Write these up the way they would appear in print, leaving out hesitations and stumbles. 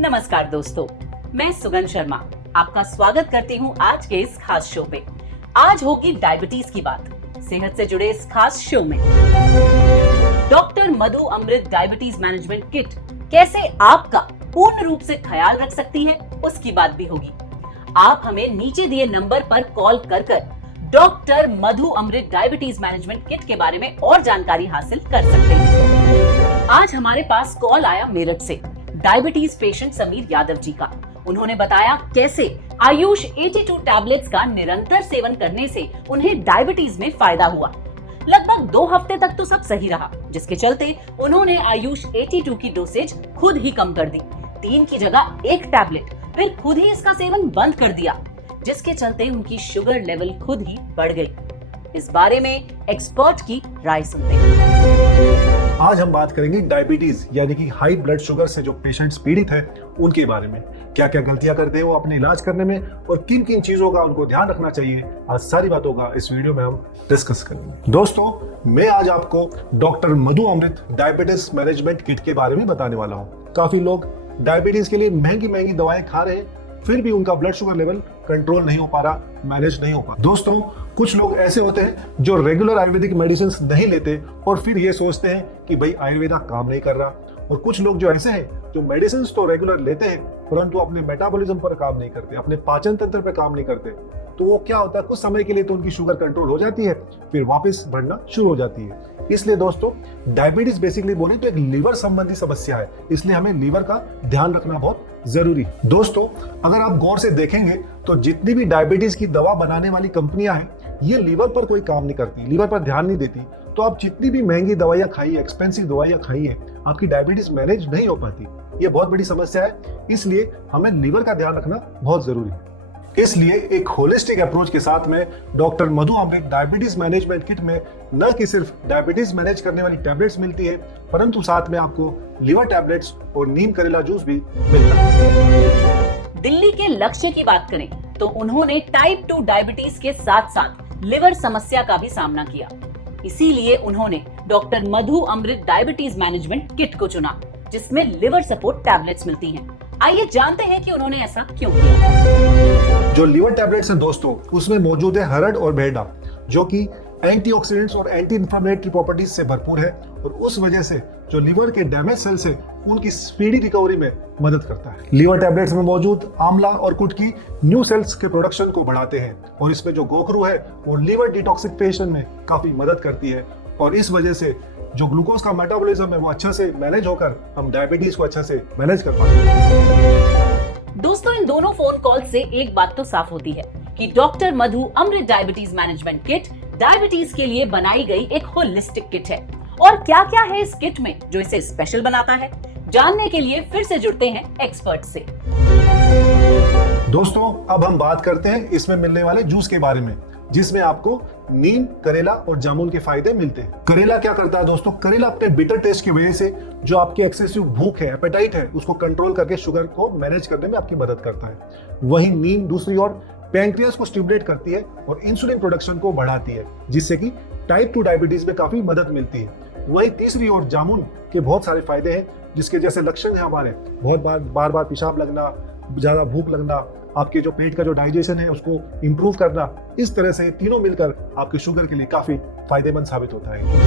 नमस्कार दोस्तों, मैं सुगंध शर्मा आपका स्वागत करती हूँ आज के इस खास शो पे। आज होगी डायबिटीज की बात। सेहत से जुड़े इस खास शो में डॉक्टर मधु अमृत डायबिटीज मैनेजमेंट किट कैसे आपका पूर्ण रूप से ख्याल रख सकती है, उसकी बात भी होगी। आप हमें नीचे दिए नंबर पर कॉल कर डॉक्टर मधु अमृत डायबिटीज मैनेजमेंट किट के बारे में और जानकारी हासिल कर सकते हैं। आज हमारे पास कॉल आया मेरठ से डायबिटीज पेशेंट समीर यादव जी का। उन्होंने बताया कैसे आयुष 82 टैबलेट्स का निरंतर सेवन करने से उन्हें डायबिटीज में फायदा हुआ। लगभग 2 हफ्ते तक तो सब सही रहा, जिसके चलते उन्होंने आयुष 82 की डोसेज खुद ही कम कर दी। 3 की जगह 1 टैबलेट, फिर खुद ही इसका सेवन बंद कर दिया, जिसके चलते उनकी शुगर लेवल खुद ही बढ़ गई। इस बारे में एक्सपर्ट की राय सुनते हैं। आज हम बात करेंगे डायबिटीज यानी कि हाई ब्लड शुगर से जो पेशेंट्स पीड़ित हैं उनके बारे में। क्या क्या गलतियां करते हैं वो अपने इलाज करने में और किन किन चीजों का उनको ध्यान रखना चाहिए, आज सारी बातों का इस वीडियो में हम डिस्कस करेंगे। दोस्तों, मैं आज आपको डॉक्टर मधु अमृत डायबिटीज मैनेजमेंट किट के बारे में बताने वाला हूँ। काफी लोग डायबिटीज के लिए महंगी महंगी दवाएं खा रहे हैं, फिर भी उनका ब्लड शुगर लेवल कंट्रोल नहीं हो पा रहा, मैनेज नहीं हो पा रहा। दोस्तों, कुछ लोग ऐसे होते हैं जो रेगुलर आयुर्वेदिक मेडिसिन नहीं लेते और फिर ये सोचते हैं कि भाई आयुर्वेदा काम नहीं कर रहा। और कुछ लोग जो ऐसे हैं जो मेडिसिन तो रेगुलर लेते हैं परंतु अपने मेटाबॉलिज्म पर काम नहीं करते, अपने पाचन तंत्र पर काम नहीं करते। तो वो क्या होता है, कुछ समय के लिए तो उनकी शुगर कंट्रोल हो जाती है, फिर वापस बढ़ना शुरू हो जाती है। इसलिए दोस्तों, डायबिटीज बेसिकली बोले तो एक लीवर संबंधी समस्या है, इसलिए हमें लीवर का ध्यान रखना बहुत जरूरी है। दोस्तों, अगर आप गौर से देखेंगे तो जितनी भी डायबिटीज की दवा बनाने वाली कंपनियां हैं, ये लीवर पर कोई काम नहीं करती, लीवर पर ध्यान नहीं देती। तो आप जितनी भी महंगी दवाइयां खाई, एक्सपेंसिव दवाइयां खाई है, आपकी डायबिटीज मैनेज नहीं हो पाती। ये बहुत बड़ी समस्या है, इसलिए हमें लीवर का ध्यान रखना बहुत जरूरी है। इसलिए एक होलिस्टिक अप्रोच के साथ में डॉक्टर मधु अमृत डायबिटीज मैनेजमेंट किट में न कि सिर्फ डायबिटीज मैनेज करने वाली टैबलेट्स मिलती है, परंतु साथ में आपको लीवर टैबलेट्स और नीम करेला जूस भी मिलता है। दिल्ली के लक्ष्य की बात करें तो उन्होंने टाइप 2 डायबिटीज के साथ साथ लिवर समस्या का भी सामना किया। इसीलिए उन्होंने डॉक्टर मधु अमृत डायबिटीज मैनेजमेंट किट को चुना, जिसमें लिवर सपोर्ट टैबलेट्स मिलती हैं। आइए जानते हैं कि उन्होंने ऐसा क्यों किया। जो लीवर टैबलेट्स हैं दोस्तों, उसमें मौजूद है हरड़ और बेहडा, जो कि एंटीऑक्सीडेंट्स और एंटी इंफ्लेमेटरी प्रॉपर्टीज से भरपूर है और उस वजह से जो लीवर के डैमेज सेल्स है उनकी स्पीडी रिकवरी में मदद करता है। लीवर टैबलेट्स में मौजूद आंवला और कुट की न्यू सेल्स के प्रोडक्शन को बढ़ाते हैं और इसमें जो गोखरू है वो लीवर डिटॉक्सिफिकेशन में काफी मदद करती है और इस वजह से जो ग्लूकोज का मेटाबॉलिज्म है वो अच्छा से मैनेज होकर हम डायबिटीज को अच्छा से मैनेज कर पाते हैं। दोस्तों, इन दोनों फोन कॉल से एक बात तो साफ होती है कि डॉक्टर मधु अमृत डायबिटीज मैनेजमेंट किट डायबिटीज के लिए बनाई गई एक होलिस्टिक किट है। और क्या क्या है इस किट में जो इसे स्पेशल बनाता है, जानने के लिए फिर से जुड़ते हैं एक्सपर्ट से। दोस्तों, अब हम बात करते हैं इसमें मिलने वाले जूस के बारे में, जिसमें आपको नीम, करेला और जामुन के फायदे मिलते हैं। करेला क्या करता है दोस्तों, करेला अपने बिटर टेस्ट की वजह से जो आपकी एक्सेसिव भूख है, एपेटाइट है, उसको कंट्रोल करके शुगर को मैनेज करने में आपकी मदद करता है। वहीं नीम दूसरी ओर पैंक्रियास को स्टिमुलेट करती है और इंसुलिन प्रोडक्शन को बढ़ाती है, जिससे कि टाइप 2 डायबिटीज में काफी मदद मिलती है। वहीं तीसरी ओर जामुन के बहुत सारे फायदे हैं, जिसके जैसे लक्षण है हमारे बहुत बार बार पेशाब लगना, ज्यादा भूख लगना, आपके जो पेट का जो डाइजेशन है उसको इंप्रूव करना, इस तरह से तीनों मिलकर आपके शुगर के लिए काफी फायदेमंद साबित होता है।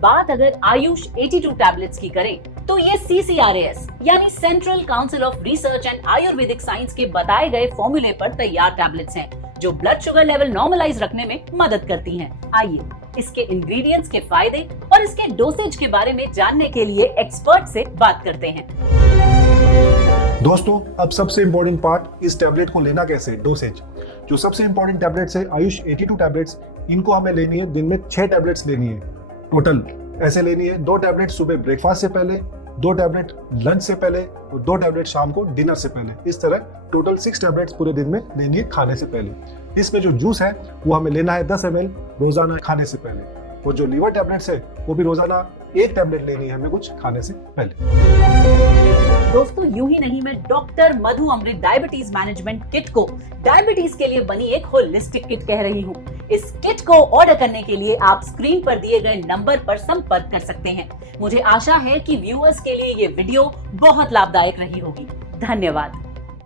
बात अगर आयुष 82 टैबलेट्स की करें तो ये CCRAS यानी central council of research and Ayurvedic science के बताए गए फॉर्मूले पर तैयार टैबलेट्स हैं, जो ब्लड शुगर लेवल नॉर्मलाइज रखने में मदद करती हैं। आइए इसके इंग्रेडिएंट्स के फायदे और इसके डोसेज के बारे में जानने के लिए एक्सपर्ट से बात करते हैं। दोस्तों, अब सबसे इंपॉर्टेंट पार्ट, इस टैबलेट को लेना कैसे, डोसेज। जो सबसे इंपॉर्टेंट टैबलेट्स है आयुष 82 टैबलेट्स, इनको हमें लेनी है दिन में 6 टैबलेट्स लेनी है टोटल। ऐसे लेनी है 2 टैबलेट सुबह ब्रेकफास्ट से पहले, 2 टैबलेट लंच से पहले और 2 टैबलेट शाम को डिनर से पहले। इस तरह टोटल 6 टैबलेट्स पूरे दिन में लेनी है खाने से पहले। इसमें जो जूस है वो हमें लेना है 10 ml रोजाना खाने से पहले, और जो लीवर टैबलेट्स है वो भी रोजाना 1 टैबलेट लेनी है हमें कुछ खाने से पहले। दोस्तों, यूं ही नहीं, मैं डॉक्टर मधु अमृत डायबिटीज मैनेजमेंट किट को डायबिटीज के लिए बनी एक होलिस्टिक किट कह रही हूं। इस किट को ऑर्डर करने के लिए आप स्क्रीन पर दिए गए नंबर पर संपर्क कर सकते हैं। मुझे आशा है कि व्यूअर्स के लिए ये वीडियो बहुत लाभदायक रही होगी। धन्यवाद।